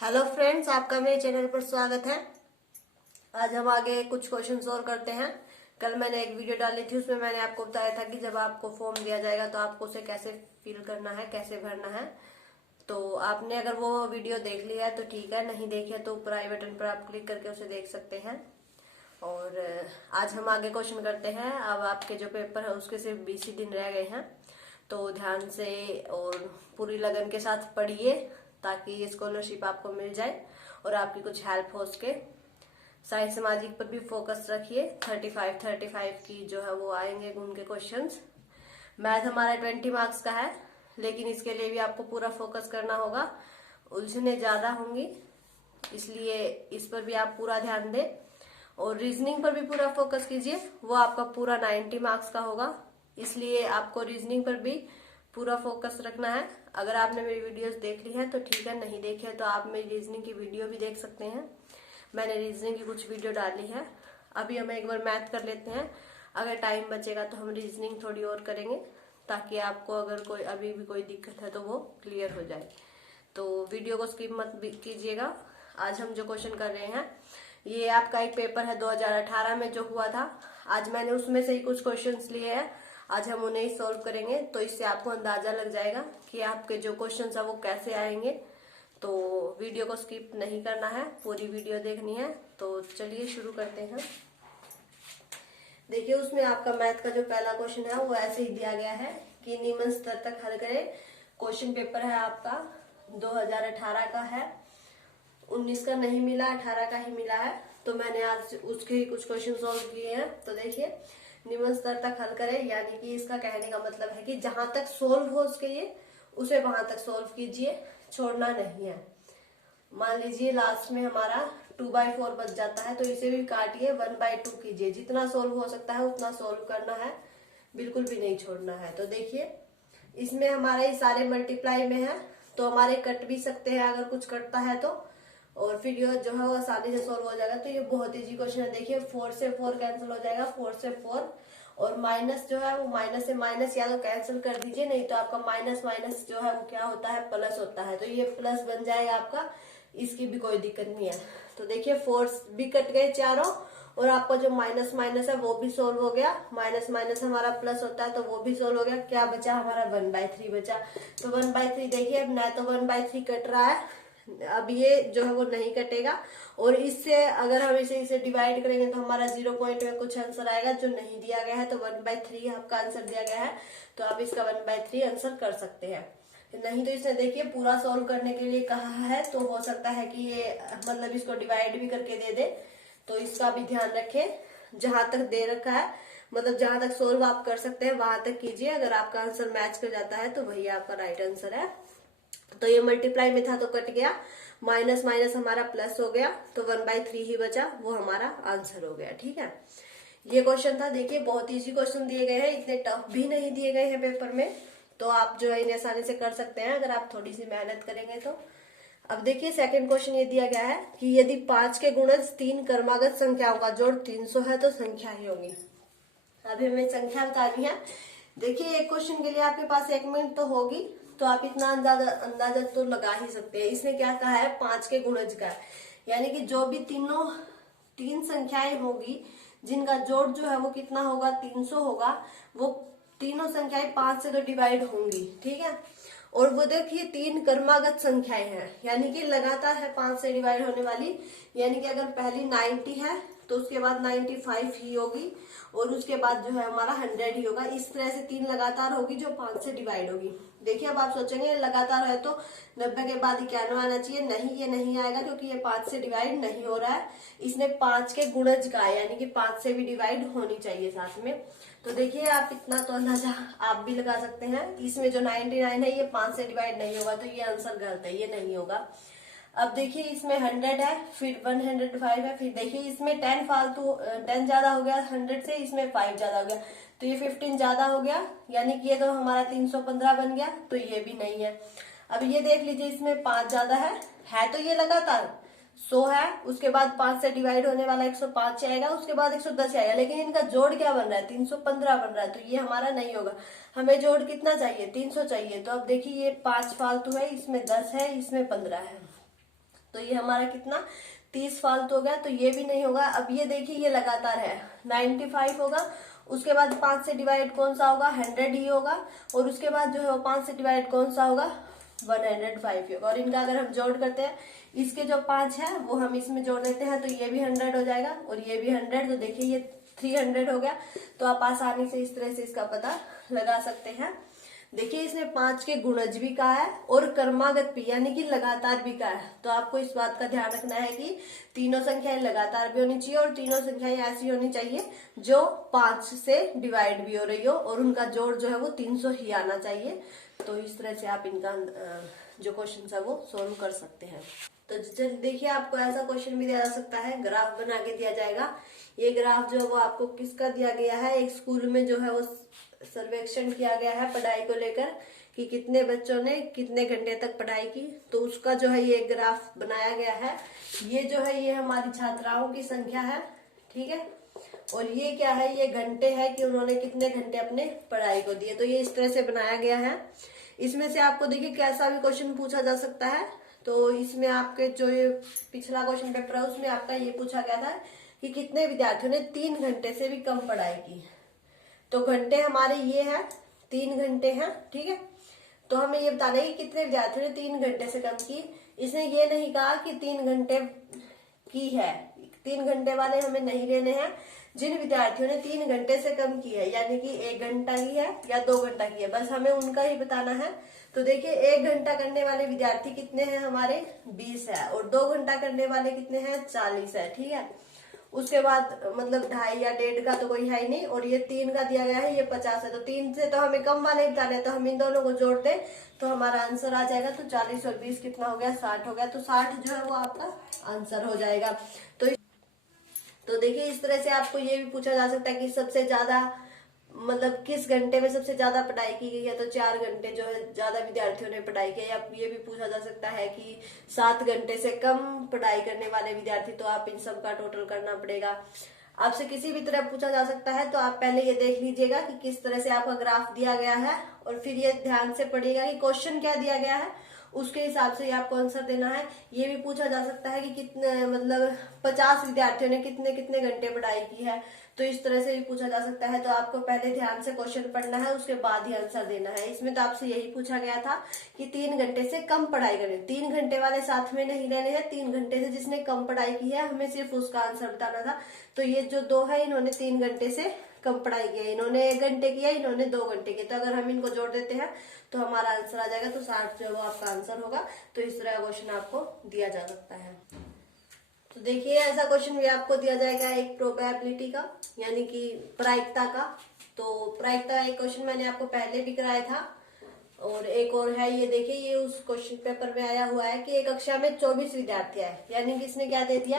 Hello friends, आपका मेरे channel पर स्वागत है। आज हम आगे कुछ क्वेश्चन सॉल्व करते हैं। कल मैंने एक वीडियो डाली थी, उसमें मैंने आपको बताया था कि जब आपको फॉर्म दिया जाएगा तो आपको उसे कैसे फिल करना है, कैसे भरना है। तो आपने अगर वो वीडियो देख लिया है तो ठीक है, नहीं देखी है तो ऊपर आई बटन पर आप क्लिक करके उसे देख सकते हैं। और आज हम आगे क्वेश्चन करते हैं। अब आपके जो पेपर है उसके सिर्फ 20 ही दिन रह गए हैं, तो ध्यान से और पूरी लगन के साथ पढ़िए ताकि ये स्कॉलरशिप आपको मिल जाए और आपकी कुछ हेल्प हो सके। साइंस सामाजिक पर भी फोकस रखिए। 35 की जो है वो आएंगे उनके क्वेश्चंस। मैथ हमारा 20 मार्क्स का है, लेकिन इसके लिए भी आपको पूरा फोकस करना होगा। उलझने ज्यादा होंगी, इसलिए इस पर भी आप पूरा ध्यान दें। और रीजनिंग पर भी पूरा फोकस कीजिए, वो आपका पूरा 90 मार्क्स का होगा, इसलिए आपको रीजनिंग पर भी पूरा फोकस रखना है। अगर आपने मेरी वीडियोस देख ली है तो ठीक है, नहीं देखी है तो आप मेरी रीजनिंग की वीडियो भी देख सकते हैं। मैंने रीजनिंग की कुछ वीडियो डाली है। अभी हम एक बार मैथ कर लेते हैं, अगर टाइम बचेगा तो हम रीजनिंग थोड़ी और करेंगे, ताकि आपको अगर कोई अभी भी कोई दिक्कत है तो वो क्लियर हो जाए। तो वीडियो को स्किप मत कीजिएगा। आज हम जो क्वेश्चन कर रहे हैं, ये आपका एक पेपर है 2018 में जो हुआ था। आज मैंने उसमें से ही कुछ क्वेश्चंस लिए हैं, आज हम उन्हें ही सॉल्व करेंगे। तो इससे आपको अंदाजा लग जाएगा कि आपके जो क्वेश्चंस है वो कैसे आएंगे। तो वीडियो को स्किप नहीं करना है, पूरी वीडियो देखनी है। तो चलिए शुरू करते हैं। देखिए, उसमें आपका मैथ का जो पहला क्वेश्चन है वो ऐसे ही दिया गया है कि निम्न स्तर तक हल करें। क्वेश्चन पेपर है आपका 2018 का है, 19 का नहीं मिला, 18 का ही मिला है। तो मैंने आज उसके ही कुछ क्वेश्चन सॉल्व किए हैं। तो देखिए, निम्न स्तर तक हल करें, यानी कि इसका कहने का मतलब है कि जहां तक सोल्व हो उसके ये उसे वहां तक सोल्व कीजिए, छोड़ना नहीं है। मान लीजिए लास्ट में हमारा 2/4 बच जाता है, तो इसे भी काटिए, 1/2 कीजिए। जितना सोल्व हो सकता है उतना सोल्व करना है, बिल्कुल भी नहीं छोड़ना है। तो देखिए, इसमें हमारे सारे मल्टीप्लाई में है, तो हमारे कट भी सकते हैं अगर कुछ कटता है तो। और फिर ये जो है वो आसानी से सोल्व हो जाएगा। तो ये बहुत इजी क्वेश्चन है। देखिए, 4 से 4 कैंसिल हो जाएगा, 4 से 4। और माइनस जो है वो माइनस से माइनस या तो कैंसिल कर दीजिए, नहीं तो आपका माइनस माइनस जो है वो क्या होता है, प्लस होता है। तो ये प्लस बन जाएगा आपका, इसकी भी कोई दिक्कत नहीं है। तो देखिए, 4 भी कट गए चारों, और आपका जो माइनस माइनस है वो भी सोल्व हो गया। माइनस माइनस हमारा प्लस होता है तो वो भी सोल्व हो गया। क्या बचा हमारा, 1/3 बचा। तो 1/3 देखिए, अब ना तो 1/3 कट रहा है, अब ये जो है वो नहीं कटेगा। और इससे अगर हम इसे डिवाइड करेंगे तो हमारा 0 पॉइंट में कुछ आंसर आएगा जो नहीं दिया गया है। तो 1/3 आपका आंसर दिया गया है, तो आप इसका 1/3 आंसर कर सकते हैं। नहीं तो इसने देखिए पूरा सॉल्व करने के लिए कहा है, तो हो सकता है कि ये मतलब इसको डिवाइड भी करके दे दे। तो इसका भी ध्यान रखें, जहां तक दे रखा है मतलब जहां तक सोल्व आप कर सकते हैं वहां तक कीजिए। अगर आपका आंसर मैच कर जाता है तो वही आपका राइट आंसर है। तो ये मल्टीप्लाई में था तो कट गया, माइनस माइनस हमारा प्लस हो गया, तो 1/3 ही बचा, वो हमारा आंसर हो गया। ठीक है, ये क्वेश्चन था। देखिए, बहुत इजी क्वेश्चन दिए गए हैं, इतने टफ भी नहीं दिए गए हैं पेपर में, तो आप जो है इन्हें आसानी से कर सकते हैं अगर आप थोड़ी सी मेहनत करेंगे तो। अब देखिए, सेकंड क्वेश्चन ये दिया गया है कि यदि 5 के गुणज 3 क्रमागत संख्याओं का जोड़ 300 है तो संख्या ही होगी। अभी हमें संख्या बतानी है। देखिए, एक क्वेश्चन के लिए आपके पास 1 मिनट तो होगी, तो आप इतना अंदाजा तो लगा ही सकते हैं। इसने क्या कहा है, 5 के गुणज का है, यानी कि जो भी तीन संख्याएं होगी जिनका जोड़ जो है वो कितना होगा, 300 होगा। वो तीनों संख्याएं 5 से तो डिवाइड होंगी, ठीक है। और वो देखिए 3 क्रमागत संख्याएं हैं, यानी कि लगातार है 5 से डिवाइड होने वाली। यानी कि अगर पहली 90 है तो उसके बाद 95 ही होगी, और उसके बाद जो है हमारा 100 ही होगा। इस तरह से 3 लगातार होगी जो 5 से डिवाइड होगी। देखिए, अब आप सोचेंगे लगातार है तो 90 के बाद 91 आना चाहिए। नहीं, ये नहीं आएगा क्योंकि ये 5 से डिवाइड नहीं हो रहा है। इसने 5 के गुणज का है, यानी कि 5 से भी डिवाइड होनी चाहिए साथ में। तो देखिए, आप इतना तो अंदाजा आप भी लगा सकते हैं। इसमें जो 99 है ये 5 से डिवाइड नहीं होगा, तो ये आंसर गलत है, ये नहीं होगा। अब देखिए, इसमें 100 है, फिर 105 है, फिर देखिए इसमें 10 फालतू 10 ज्यादा हो गया 100 से, इसमें 5 ज्यादा हो गया, तो ये 15 ज्यादा हो गया, यानी कि ये तो हमारा 315 बन गया, तो ये भी नहीं है। अब ये देख लीजिए, इसमें 5 ज्यादा है तो ये लगातार 100 है, उसके बाद 5 से डिवाइड होने वाला 105 आएगा, उसके बाद 110 आएगा, लेकिन इनका जोड़ क्या बन रहा है, 315 बन रहा है, तो ये हमारा नहीं होगा। हमें जोड़ कितना चाहिए, 300 चाहिए। तो अब देखिए, ये 5 फालतू है, इसमें 10 है, इसमें 15 है, तो ये हमारा कितना 30 फालतू हो गया, तो ये भी नहीं होगा। अब ये देखिए ये लगातार है, 95 होगा, उसके बाद 5 से डिवाइड कौन सा होगा, 100 ही होगा, और उसके बाद जो है वो 5 से डिवाइड कौन सा होगा, 105 होगा। और इनका अगर हम जोड़ करते हैं, इसके जो 5 है वो हम इसमें जोड़ देते हैं, तो ये भी 100 हो जाएगा और ये भी 100, तो देखिए ये 300 हो गया। तो आप आसानी से इस तरह से इसका पता लगा सकते हैं। देखिए इसमें 5 के गुणज भी कहा है और क्रमागत भी यानी कि लगातार भी कहा है। तो आपको इस बात का ध्यान रखना है कि तीनों संख्याएं लगातार भी होनी चाहिए और तीनों संख्याएं ऐसी होनी चाहिए जो 5 से डिवाइड भी हो रही हो और उनका जोड़ जो है वो 300 ही आना चाहिए। तो इस तरह से आप इनका जो क्वेश्चन है वो सोल्व कर सकते हैं। तो देखिए आपको ऐसा क्वेश्चन भी दिया जा सकता है, ग्राफ बना के दिया जाएगा। ये ग्राफ जो है वो आपको किसका दिया गया है, एक स्कूल में जो है वो सर्वेक्षण किया गया है पढ़ाई को लेकर कि कितने बच्चों ने कितने घंटे तक पढ़ाई की, तो उसका जो है ये ग्राफ बनाया गया है। ये जो है ये हमारी छात्राओं की संख्या है, ठीक है, और ये क्या है, ये घंटे है कि उन्होंने कितने घंटे अपने पढ़ाई को दिए। तो ये इस तरह से बनाया गया है। इसमें से आपको देखिए कैसा भी क्वेश्चन पूछा जा सकता है। तो इसमें आपके जो ये पिछला क्वेश्चन पेपर है उसमें आपका ये पूछा गया था कि कितने विद्यार्थियों ने 3 घंटे से भी कम पढ़ाई की। तो घंटे हमारे ये है, 3 घंटे हैं, ठीक है। तो हमें ये बताना है कि कितने विद्यार्थियों ने 3 घंटे से कम की। इसने ये नहीं कहा कि 3 घंटे की है, 3 घंटे वाले हमें नहीं लेने हैं। जिन विद्यार्थियों ने 3 घंटे से कम की है यानी कि 1 घंटा की है या 2 घंटा की है, बस हमें उनका ही बताना है। तो देखिए 1 घंटा करने वाले विद्यार्थी कितने हैं हमारे, 20 है, और 2 घंटा करने वाले कितने हैं, 40 है, ठीक है। उसके बाद मतलब 2.5 या 1.5 का तो कोई है ही नहीं, और ये 3 का दिया गया है, ये 50 है। तो 3 से तो हमें कम वाले बताने, तो हम इन दोनों को जोड़ दें तो हमारा आंसर आ जाएगा। तो 40 और 20 कितना हो गया, 60 हो गया। तो 60 जो है वो आपका आंसर हो जाएगा। तो देखिए इस तरह से आपको ये भी पूछा जा सकता है कि सबसे ज्यादा मतलब किस घंटे में सबसे ज्यादा पढ़ाई की गई है। तो 4 घंटे जो है ज्यादा विद्यार्थियों ने पढ़ाई की है। या ये भी पूछा जा सकता है कि 7 घंटे से कम पढ़ाई करने वाले विद्यार्थी, तो आप इन सब का टोटल करना पड़ेगा। आपसे किसी भी तरह पूछा जा सकता है, तो आप पहले ये देख लीजिएगा कि किस तरह से आपका ग्राफ दिया गया है, और फिर ये ध्यान से पढ़िएगा कि क्वेश्चन क्या दिया गया है, उसके हिसाब से आपको आंसर देना है। ये भी पूछा जा सकता है कि कितने मतलब 50 विद्यार्थियों ने कितने कितने घंटे पढ़ाई की है, तो इस तरह से भी पूछा जा सकता है। तो आपको पहले ध्यान से क्वेश्चन पढ़ना है, उसके बाद ही आंसर देना है। इसमें तो आपसे यही पूछा गया था कि 3 घंटे से कम पढ़ाई करें। 3 घंटे वाले साथ में नहीं लेने हैं, 3 घंटे से जिसने कम पढ़ाई की है हमें सिर्फ उसका आंसर बताना था। तो ये जो 2 है इन्होंने 3 घंटे से कम पढ़ाई की है, इन्होंने 1 घंटे किया, इन्होंने 2 घंटे किया। तो अगर हम इनको जोड़ देते हैं तो हमारा आंसर आ जाएगा। तो 60 जो वो आपका आंसर होगा। तो इस तरह का क्वेश्चन आपको दिया जा सकता है। तो देखिए ऐसा क्वेश्चन भी आपको दिया जाएगा एक प्रोबेबिलिटी का यानी कि प्रायिकता का। तो प्रायिकता एक क्वेश्चन मैंने आपको पहले भी कराया था, और एक और है ये देखिए, ये उस क्वेश्चन पेपर में आया हुआ है कि एक कक्षा में 24 विद्यार्थी है, यानी कि इसने क्या दे दिया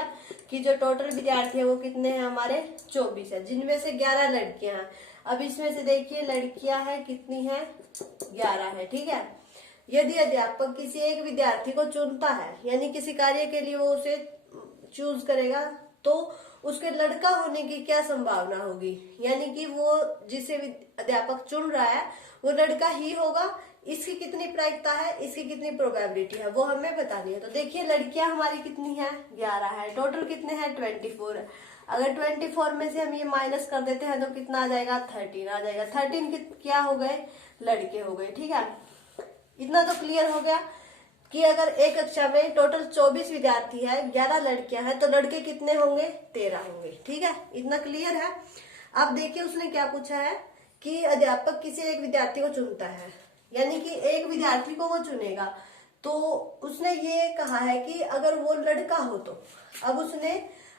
कि जो टोटल विद्यार्थी है वो कितने हैं हमारे 24 है, जिनमें से 11 लड़कियां हैं। अब इसमें से देखिए लड़कियां हैं कितनी है, 11 है, ठीक है। यदि अध्यापक किसी एक विद्यार्थी को चुनता है यानी किसी कार्य के लिए वो उसे चूज करेगा, तो उसके लड़का होने की क्या संभावना होगी, यानी कि वो जिसे अध्यापक चुन रहा है वो लड़का ही होगा। इसकी कितनी प्रायिकता है, इसकी कितनी प्रोबेबिलिटी है, वो हमें बतानी है। तो देखिए लड़कियां हमारी कितनी है, 11 है, टोटल कितने हैं 24 है। अगर 24 में से हम ये माइनस कर देते हैं तो कितना आ जाएगा, 13 आ जाएगा। 13 क्या हो गए, लड़के हो गए, ठीक है। इतना तो क्लियर हो गया कि अगर एक कक्षा में टोटल 24 विद्यार्थी है, 11 लड़कियां हैं, तो लड़के कितने होंगे, 13 होंगे, ठीक है। इतना क्लियर है। अब देखिए उसने क्या पूछा है कि अध्यापक किसी एक विद्यार्थी को चुनता है, यानी कि एक विद्यार्थी को वो चुनेगा। तो उसने ये कहा है कि अगर वो लड़का हो तो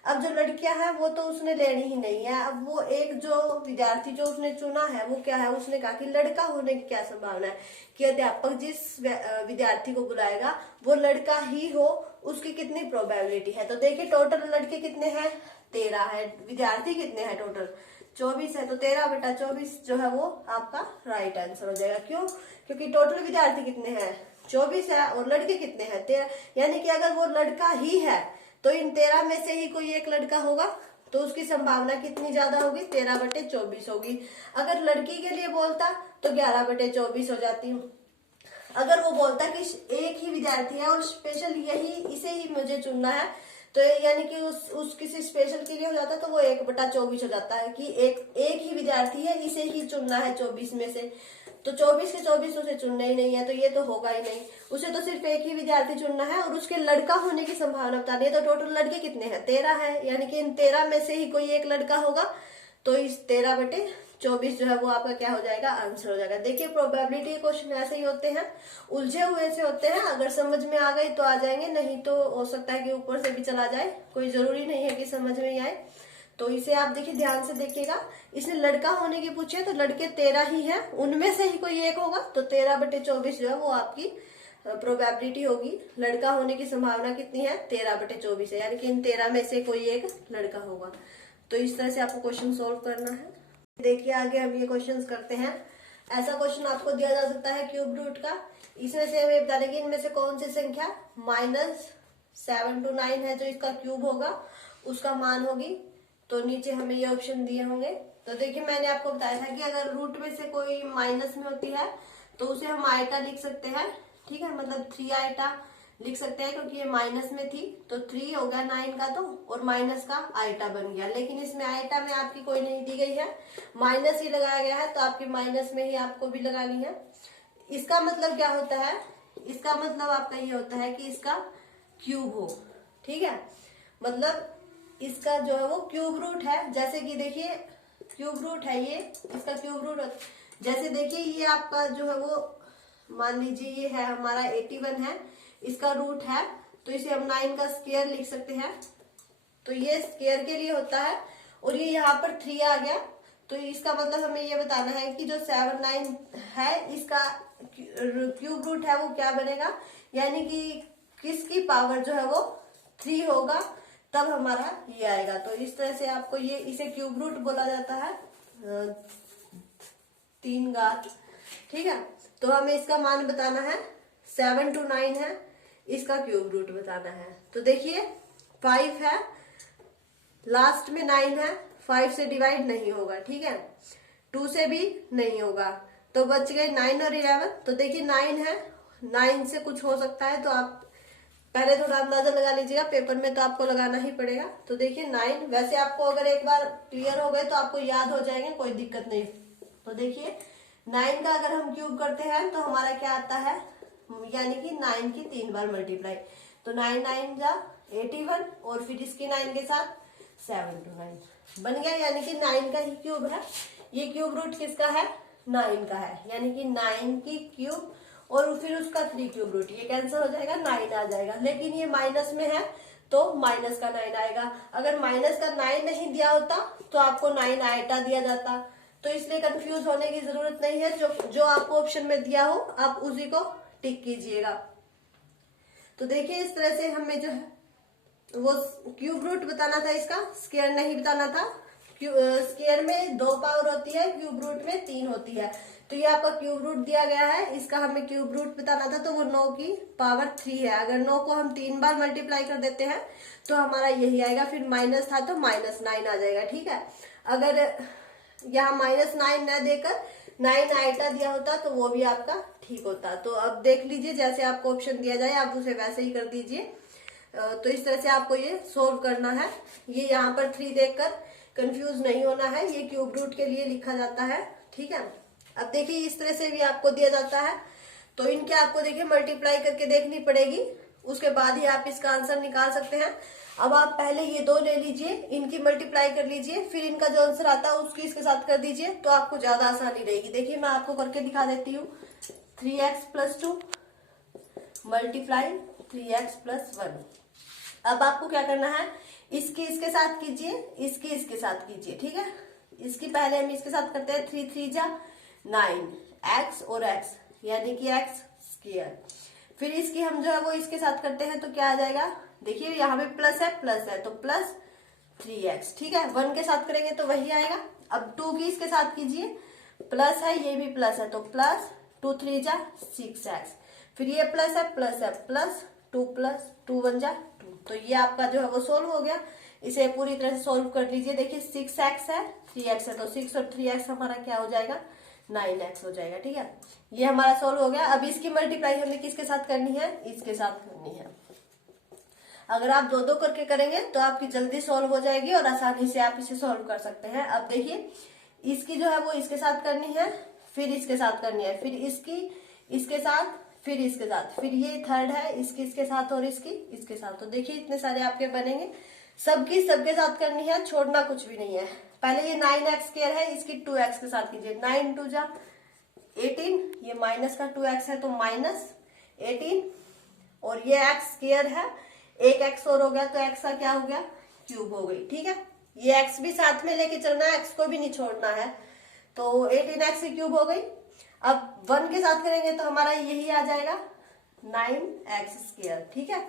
अब जो लड़कियां हैं वो तो उसने लेनी ही नहीं है। अब वो एक जो विद्यार्थी जो उसने चुना है वो क्या है, उसने कहा कि लड़का होने की क्या संभावना है कि अध्यापक जिस विद्यार्थी को बुलाएगा वो लड़का ही हो, उसकी कितनी प्रोबेबिलिटी है। तो देखिए टोटल लड़के कितने हैं, 13 है, विद्यार्थी कितने हैं टोटल 24 है। तो 13/24 जो है वो आपका राइट आंसर हो जाएगा। क्यों, क्योंकि टोटल विद्यार्थी कितने हैं, 24 है, और लड़के कितने हैं 13, यानी कि अगर वो लड़का ही है तो इन 13 में से ही कोई एक लड़का होगा, तो उसकी संभावना कितनी ज्यादा होगी, 13/24 होगी। अगर लड़की के लिए बोलता तो 11/24 हो जाती। अगर वो बोलता कि एक ही विद्यार्थी है और स्पेशल यही इसे ही मुझे चुनना है, तो यानी कि उस किसी स्पेशल के लिए हो जाता है, तो वो 1/24 हो जाता है कि एक ही विद्यार्थी है, इसे ही चुनना है 24 में से। तो 24 के 24 उसे चुनना ही नहीं है, तो ये तो होगा ही नहीं। उसे तो सिर्फ एक ही विद्यार्थी चुनना है और उसके लड़का होने की संभावना बतानी है। तो टोटल लड़के कितने हैं? 13 है, यानी कि इन 13 में से ही कोई एक लड़का होगा। तो इस 13/24 जो है वो आपका क्या हो जाएगा? आंसर हो जाएगा। देखिए प्रोबेबिलिटी के क्वेश्चन ऐसे ही होते हैं, उलझे हुए से होते हैं। अगर समझ में आ गई तो आ जाएंगे, नहीं तो हो सकता है कि ऊपर से भी चला जाए, कोई जरूरी नहीं है कि समझ में ही आए। तो इसे आप देखिए, ध्यान से देखिएगा। इसने लड़का होने की पूछे तो लड़के 13 ही हैं, उनमें से ही कोई एक होगा। तो 13/24 जो है वो आपकी प्रोबेबिलिटी होगी। लड़का होने की संभावना कितनी है? 13/24 है, यानी कि इन 13 में से कोई एक लड़का होगा। तो इस तरह से आपको क्वेश्चन सोल्व करना है। देखिए आगे हम ये क्वेश्चंस करते हैं। ऐसा क्वेश्चन आपको दिया जा सकता है क्यूब रूट का। इसमें से हमें बता देंगे इनमें से कौन सी संख्या -7 to 9 है जो इसका क्यूब होगा, उसका मान होगी। तो नीचे हमें ये ऑप्शन दिए होंगे। तो देखिए मैंने आपको बताया था कि अगर रूट में से कोई माइनस में होती है तो उसे हम आयटा लिख सकते हैं, ठीक है, मतलब 3 आयटा लिख सकते हैं, क्योंकि ये माइनस में थी। तो 3 हो गया 9 का, तो और माइनस का आयटा बन गया। लेकिन इसमें आयटा में आपकी कोई नहीं दी गई है, माइनस ही लगाया गया है, तो आपकी माइनस में ही आपको भी लगानी है। इसका मतलब क्या होता है? इसका मतलब आपका ये होता है कि इसका क्यूब हो, ठीक है, मतलब इसका जो है वो क्यूब रूट है। जैसे कि देखिए क्यूब रूट है ये, इसका क्यूब रूट, जैसे देखिए ये आपका जो है वो मान लीजिए ये है हमारा 81 है, इसका रूट है, तो इसे हम 9 का स्क्वायर लिख सकते हैं। तो ये स्क्वायर के लिए होता है, और ये यहाँ पर 3 आ गया। तो इसका मतलब हमें ये बताना है कि जो 7 9 है इसका क्यूब रूट है वो क्या बनेगा, यानी कि किसकी पावर जो है वो 3 होगा, तब हमारा ये आएगा। तो इस तरह से आपको ये इसे क्यूब रूट बोला जाता है, 3 घात, ठीक है। तो हमें इसका मान बताना है, 7 to 9 है, इसका क्यूब रूट बताना है। तो देखिए 5 है, लास्ट में 9 है, 5 से डिवाइड नहीं होगा, ठीक है, 2 से भी नहीं होगा, तो बच गए 9 और 11। तो देखिए 9 है, 9 से कुछ हो सकता है, तो आप पहले थोड़ा अंदाजा लगा लीजिएगा, पेपर में तो आपको लगाना ही पड़ेगा। तो देखिए 9, वैसे आपको अगर एक बार क्लियर हो गए तो आपको याद हो जाएंगे, कोई दिक्कत नहीं। तो देखिए 9 का अगर हम क्यूब करते हैं तो हमारा क्या आता है, यानी कि 9 की 3 बार मल्टीप्लाई। तो 9 9 जा 81, और फिर इसकी 9 के साथ 7 to 9 बन गया, यानी कि 9 का ही क्यूब है। ये क्यूब रूट किसका है? 9 का है, यानी कि 9 की क्यूब और फिर उसका 3 क्यूब रूट, ये कैंसिल हो जाएगा, 9 आ जाएगा। लेकिन ये माइनस में है तो माइनस का 9 आएगा। अगर माइनस का 9 नहीं दिया होता तो आपको 9 आयटा दिया जाता। तो इसलिए कंफ्यूज होने की जरूरत नहीं है, जो आपको ऑप्शन में दिया हो आप उसी को टिक कीजिएगा। तो देखिए इस तरह से हमें जो है वो क्यूब रूट बताना था, इसका स्क्वायर नहीं बताना था। स्क्वायर में 2 पावर होती है, क्यूब रूट में 3 होती है। तो ये आपका क्यूब रूट दिया गया है, इसका हमें क्यूब रूट बताना था, तो वो 9 की पावर 3 है। अगर 9 को हम 3 बार मल्टीप्लाई कर देते हैं तो हमारा यही आएगा, फिर माइनस था तो -9 आ जाएगा, ठीक है। अगर यहाँ -9 न देकर 9 आयटा दिया होता तो वो भी आपका ठीक होता। तो अब देख लीजिए, जैसे आपको ऑप्शन दिया जाए आप उसे वैसे ही कर दीजिए। तो इस तरह से आपको ये सोल्व करना है। ये यहाँ पर 3 देखकर कंफ्यूज नहीं होना है, ये क्यूब रूट के लिए लिखा जाता है, ठीक है। अब देखिए इस तरह से भी आपको दिया जाता है, तो इनके आपको देखिए मल्टीप्लाई करके देखनी पड़ेगी, उसके बाद ही आप इसका आंसर निकाल सकते हैं। अब आप पहले ये 2 ले लीजिए, इनकी मल्टीप्लाई कर लीजिए, फिर इनका जो आंसर आता है उसकी इसके साथ कर दीजिए, तो आपको ज्यादा आसानी रहेगी। देखिए मैं आपको करके दिखा देती हूँ। 3x + 2 multiply 3x + 1। अब आपको क्या करना है, इसकी इसके साथ कीजिए, इसकी इसके साथ कीजिए, ठीक है। इसकी पहले हम इसके साथ करते हैं, 3 3 जा 9, x और x यानी कि x²। फिर इसकी हम जो है वो इसके साथ करते हैं, तो क्या आ जाएगा, देखिए यहाँ पे प्लस है तो +3x, ठीक है। 1 के साथ करेंगे तो वही आएगा। अब 2 की इसके साथ कीजिए, प्लस है, ये भी प्लस है, तो +2 3 जा 6x। फिर ये प्लस है +2 + 2 1 जा 2। तो ये आपका जो है वो सोल्व हो गया। इसे पूरी तरह से सोल्व कर लीजिए। देखिए 6x है 3x है, तो 6 और 3x हमारा क्या हो जाएगा, 9x हो जाएगा। ठीक है, ये हमारा सॉल्व हो गया। अब इसकी मल्टीप्लाई हमें किसके साथ करनी है, इसके साथ करनी है। अगर आप दो दो करके करेंगे तो आपकी जल्दी सॉल्व हो जाएगी और आसानी से आप इसे सॉल्व कर सकते हैं। अब देखिए, इसकी जो है वो इसके साथ करनी है, फिर इसके साथ करनी है, फिर इसकी इसके साथ, फिर इसके साथ, फिर ये थर्ड है इसकी इसके साथ और इसकी इसके साथ। तो देखिए इतने सारे आपके बनेंगे, सबकी सबके साथ करनी है, छोड़ना कुछ भी नहीं है। पहले ये 9x² है, इसकी 2x के साथ कीजिए। 9 2 जा 18, ये माइनस का 2x है तो -18, और ये x² है, एक x और हो गया तो x का क्या हो गया, क्यूब हो गई। ठीक है, ये x भी साथ में लेके चलना है, x को भी नहीं छोड़ना है, तो 18x की क्यूब हो गई। अब 1 के साथ करेंगे तो हमारा यही आ जाएगा 9x²। ठीक है,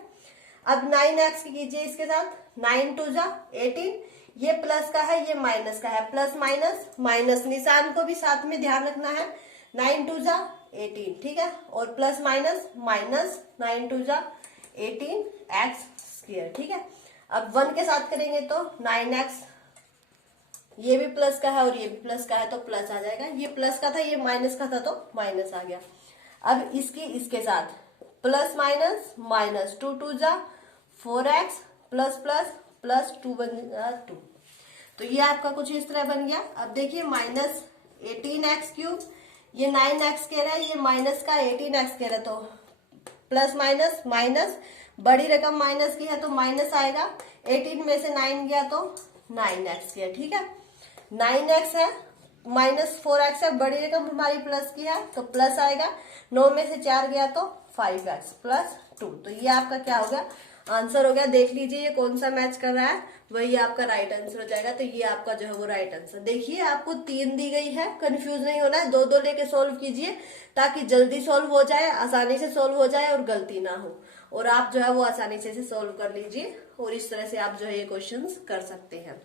अब 9x की कीजिए इसके साथ, 9 2 जा 18, ये प्लस का है ये माइनस का है, प्लस माइनस माइनस, निशान को भी साथ में ध्यान रखना है। 9 2 जा 18, ठीक है, और प्लस माइनस माइनस, 9 2 जा 18x²। ठीक है, अब 1 के साथ करेंगे तो 9x, ये भी प्लस का है और ये भी प्लस का है तो प्लस आ जाएगा, ये प्लस का था ये माइनस का था तो माइनस आ गया। अब इसकी इसके साथ प्लस माइनस माइनस, 2 2 जा 4x, प्लस प्लस प्लस 2 बन 2, तो ये आपका कुछ इस तरह बन गया। अब देखिए -18x³, ये 9x² है, ये माइनस का 18x² है, तो प्लस माइनस माइनस, बड़ी रकम माइनस की है तो माइनस आएगा, 18 में से 9 गया तो 9x²। ठीक है, 9x है, -4x है, बड़ी रकम हमारी प्लस की है तो प्लस आएगा, 9 में से 4 गया तो 5x + 2, तो ये आपका क्या हो गया, आंसर हो गया। देख लीजिए ये कौन सा मैच कर रहा है, वही आपका राइट आंसर हो जाएगा। तो ये आपका जो है वो राइट आंसर। देखिए आपको 3 दी गई है, कंफ्यूज नहीं होना है, 2 लेके सॉल्व कीजिए ताकि जल्दी सॉल्व हो जाए, आसानी से सॉल्व हो जाए और गलती ना हो, और आप जो है वो आसानी से सॉल्व कर लीजिए, और इस तरह से आप जो है ये क्वेश्चन कर सकते हैं।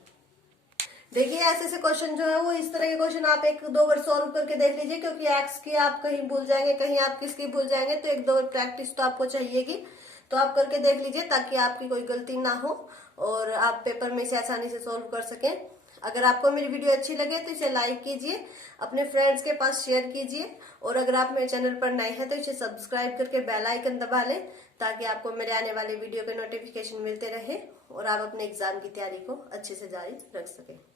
देखिए ऐसे क्वेश्चन जो है वो इस तरह के क्वेश्चन आप 1-2 बार सॉल्व करके देख लीजिए, क्योंकि एक्स की आप कहीं भूल जाएंगे, कहीं आप किसकी भूल जाएंगे, तो 1-2 बार प्रैक्टिस तो आपको चाहिएगी। तो आप करके देख लीजिए ताकि आपकी कोई गलती ना हो और आप पेपर में इसे आसानी से सॉल्व कर सकें। अगर आपको मेरी वीडियो अच्छी लगे तो इसे लाइक कीजिए, अपने फ्रेंड्स के पास शेयर कीजिए, और अगर आप मेरे चैनल पर नए हैं तो इसे सब्सक्राइब करके बेल आइकन दबा लें ताकि आपको मेरे आने वाले वीडियो के नोटिफिकेशन मिलते रहे और आप अपने एग्जाम की तैयारी को अच्छे से जारी रख सकें।